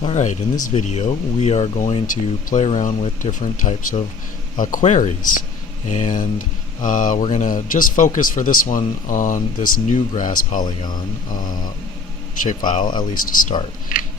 Alright, in this video we are going to play around with different types of queries, and we're going to just focus for this one on this new grass polygon shapefile, at least to start.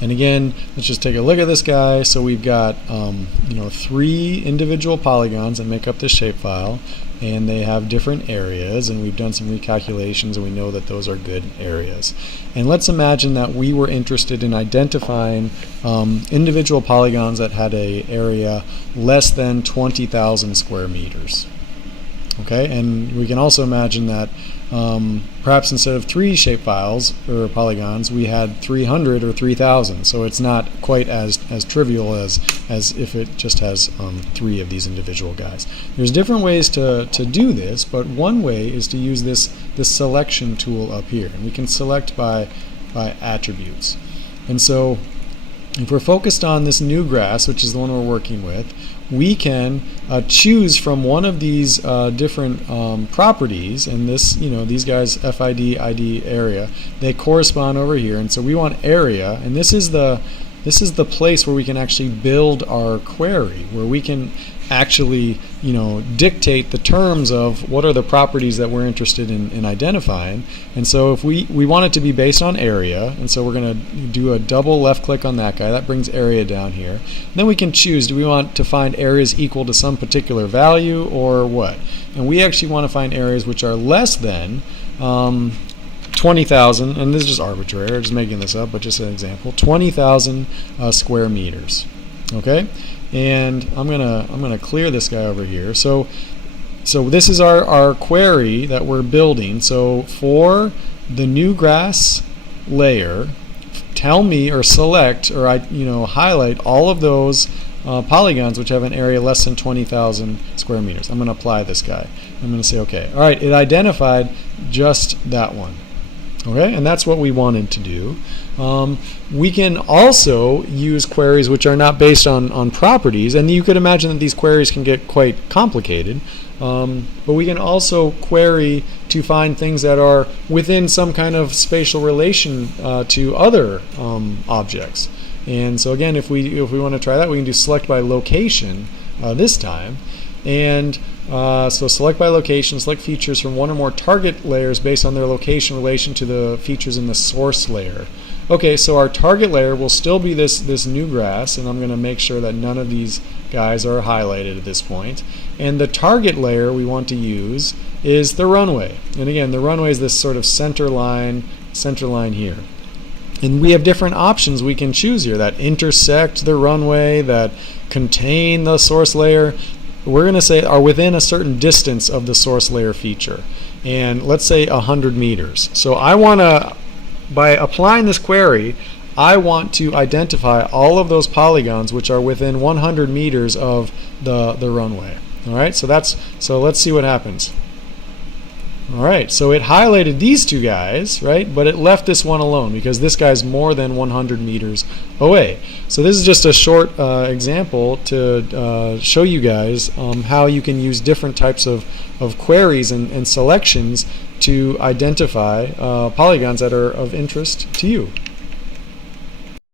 And again, let's just take a look at this guy. So we've got 3 individual polygons that make up this shapefile, and they have different areas, and we've done some recalculations and we know that those are good areas. And let's imagine that we were interested in identifying individual polygons that had an area less than 20,000 square meters. Okay, and we can also imagine that perhaps instead of 3 shapefiles or polygons, we had 300 or 3,000. So it's not quite as trivial as if it just has 3 of these individual guys. There's different ways to do this, but one way is to use this selection tool up here, and we can select by attributes. And so if we're focused on this new grass, which is the one we're working with, we can choose from one of these different properties, and these guys, FID, ID, area, they correspond over here, and so we want area, and this is the place where we can actually build our query, where we can actually dictate the terms of what are the properties that we're interested in identifying. And so if we want it to be based on area, and so we're going to do a double left click on that guy, that brings area down here. And then we can choose, do we want to find areas equal to some particular value or what? And we actually want to find areas which are less than 20,000, and this is just arbitrary, I'm just making this up, but just an example, 20,000 square meters. Okay, and I'm gonna clear this guy over here. So this is our query that we're building. So for the new grass layer, tell me or select or highlight all of those polygons which have an area less than 20,000 square meters. I'm going to apply this guy. I'm going to say okay. All right, it identified just that one. Okay, and that's what we wanted to do. We can also use queries which are not based on properties, and you could imagine that these queries can get quite complicated, but we can also query to find things that are within some kind of spatial relation to other objects. And so again, if we want to try that, we can do select by location this time. And so select by location, select features from one or more target layers based on their location in relation to the features in the source layer. Okay, so our target layer will still be this new grass, and I'm going to make sure that none of these guys are highlighted at this point. And the target layer we want to use is the runway. And again, the runway is this sort of center line here. And we have different options we can choose here that intersect the runway, that contain the source layer. We're going to say are within a certain distance of the source layer feature, and let's say 100 meters. So I want to, by applying this query, I want to identify all of those polygons which are within 100 meters of the runway. All right, so let's see what happens. All right, so it highlighted these 2 guys, right? But it left this one alone because this guy's more than 100 meters away. So this is just a short example to show you guys how you can use different types of queries and selections to identify polygons that are of interest to you.